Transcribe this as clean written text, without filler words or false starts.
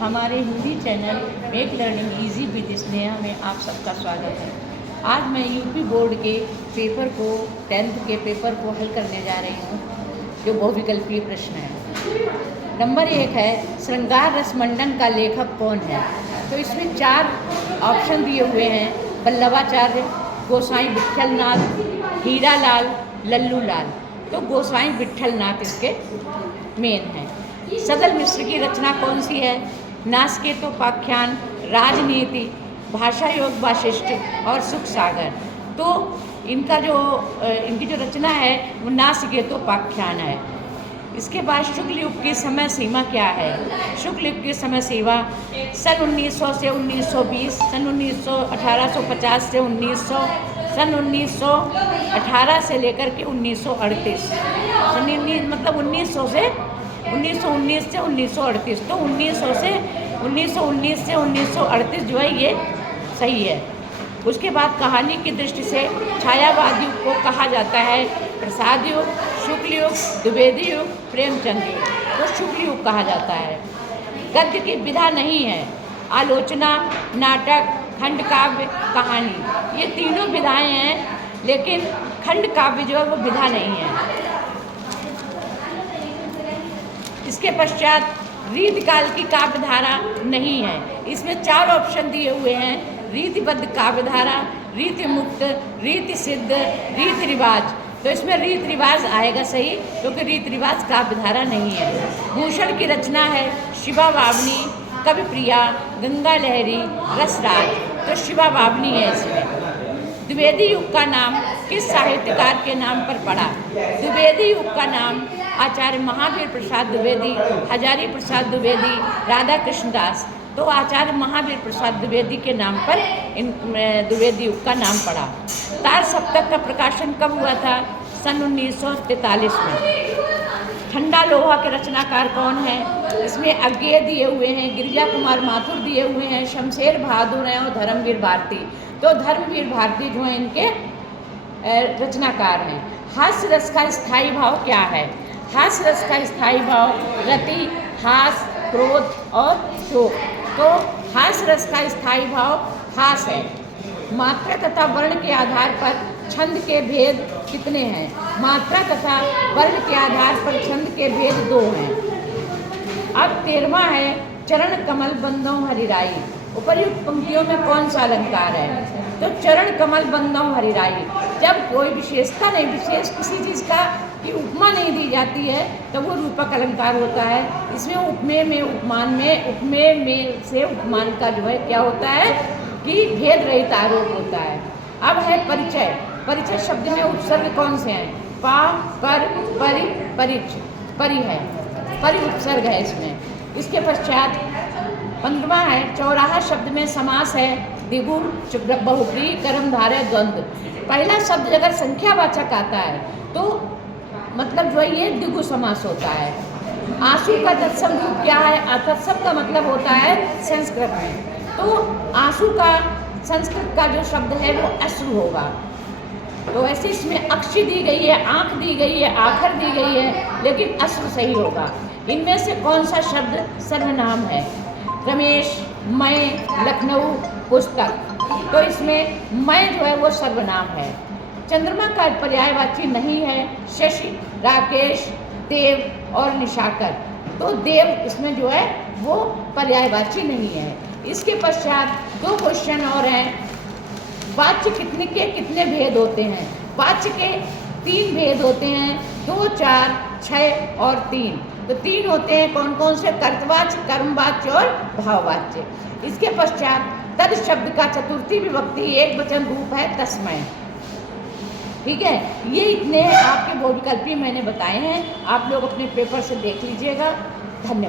हमारे Hindi channel make learning easy with Sneha में आप सबका स्वागत है। आज मैं यूपी बोर्ड के पेपर को 10th के पेपर को हल करने जा रही हूँ, जो बहुविकल्पीय प्रश्न है। नंबर 1 है, श्रृंगार रसमंडन का लेखक कौन है? तो इसमें 4 ऑप्शन दिए हुए हैं: वल्लभाचार्य, गोसाई विट्ठलनाथ, हीरालाल, लल्लूलाल। तो गोसाई विट्ठलनाथ इसके मेन हैं। सदल मिश्र की रचना कौन सी है? नासकेतोपाख्यान, राजनीति, भाषा योग वाशिष्ठ और सुख सागर। तो इनकी जो रचना है वो नासकेतोपाख्यान है। इसके बाद शुक्ल युग की समय सीमा क्या है? शुक्ल युग की समय सीमा सन 1900 से 1920, सन 1850 से 1900, सन 1918 से लेकर के 1938, मतलब 1919 से 1938। तो 1919 से 1938 जो है ये सही है। उसके बाद कहानी की दृष्टि से छायावाद युग को कहा जाता है प्रसाद युग, शुक्ल युग, द्विवेदी युग, प्रेमचंद युग। तो शुक्ल युग कहा जाता है। गद्य की विधा नहीं है: आलोचना, नाटक, खंड काव्य, कहानी। ये तीनों विधाएं हैं, लेकिन खंड काव्य जो है वो विधा नहीं है। इसके पश्चात रीतिकाल की काव्यधारा नहीं है। इसमें 4 ऑप्शन दिए हुए हैं: रीतिबद्ध काव्यधारा, रीति मुक्त, रीति सिद्ध, रीति रिवाज। तो इसमें रीति रिवाज आएगा सही, क्योंकि रीति रिवाज काव्यधारा नहीं है। भूषण की रचना है शिवा बावनी, कवि प्रिया, गंगा लहरी, रसराज। तो शिवा बावनी है इसमें। द्विवेदी युग का नाम किस साहित्यकार के नाम पर पड़ा? द्विवेदी युग का नाम आचार्य महावीर प्रसाद द्विवेदी, हजारी प्रसाद द्विवेदी, राधा कृष्ण दास। तो आचार्य महावीर प्रसाद द्विवेदी के नाम पर इन द्विवेदी युग का नाम पड़ा। तार सप्तक का प्रकाशन कब हुआ था? सन 1943 में। ठंडा लोहा के रचनाकार कौन है? इसमें अज्ञेय दिए हुए हैं, गिरिजा कुमार माथुर दिए हुए हैं, शमशेर बहादुर हैं और धर्मवीर भारती। तो धर्मवीर भारती जो हैं इनके रचनाकार हैं। हास्य रस का स्थायी भाव क्या है? हास्य रस का स्थायी भाव रति, हास, क्रोध और शोक। तो हास्य रस का स्थायी भाव हास है। मात्रा तथा वर्ण के आधार पर छंद के भेद कितने हैं? मात्रा तथा वर्ण के आधार पर छंद के भेद 2 हैं। अब 13वां है, चरण कमल बंदों हरिराई। उपर्युक्त पंक्तियों में कौन सा अलंकार है? तो चरण कमल बंदों हरिराई। जब कोई विशेषता नहीं, विशेष किसी चीज़ का की उपमा नहीं दी जाती है तो वो रूपक अलंकार होता है। इसमें उपमेय में उपमान में, उपमेय में से उपमान का जो है क्या होता है कि भेद रहित आरोप होता है। अब है परिचय। परिचय शब्द में उपसर्ग कौन से हैं? पा, पर, परि, परिच। परि है, परि उपसर्ग है इसमें। इसके पश्चात 15वां है, चौराहा शब्द में समास है द्विगु, बहुव्रीहि, कर्मधारय, द्वंद्व। पहला शब्द अगर संख्यावाचक आता है तो मतलब जो है ये द्विगु समास होता है। आंसू का तत्सम रूप क्या है? तत्सम का मतलब होता है संस्कृत में, तो आंसू का संस्कृत का जो शब्द है वो अश्रु होगा। तो ऐसे इसमें अक्षी दी गई है, आंख दी गई है, आखर दी गई है, लेकिन अश्रु सही होगा। इनमें से कौन सा शब्द सर्वनाम है? रमेश, मैं, लखनऊ, पुस्तक। तो इसमें मैं जो है वो सर्वनाम है। चंद्रमा का पर्यायवाची नहीं है: शशि, राकेश, देव और निशाकर। तो देव इसमें जो है वो पर्यायवाची नहीं है। इसके पश्चात 2 क्वेश्चन और हैं। वाच्य कितने भेद होते हैं? वाच्य के 3 भेद होते हैं: 2, 4, 6 और 3। तो 3 होते हैं, कौन कौन से? कर्तवाच्य, कर्मवाच्य और भाववाच्य। इसके पश्चात तद शब्द का चतुर्थी विभक्ति एकवचन रूप है तस्मय। ठीक है, ये इतने आपके बहुविकल्पी मैंने बताए हैं। आप लोग अपने पेपर से देख लीजिएगा। धन्यवाद।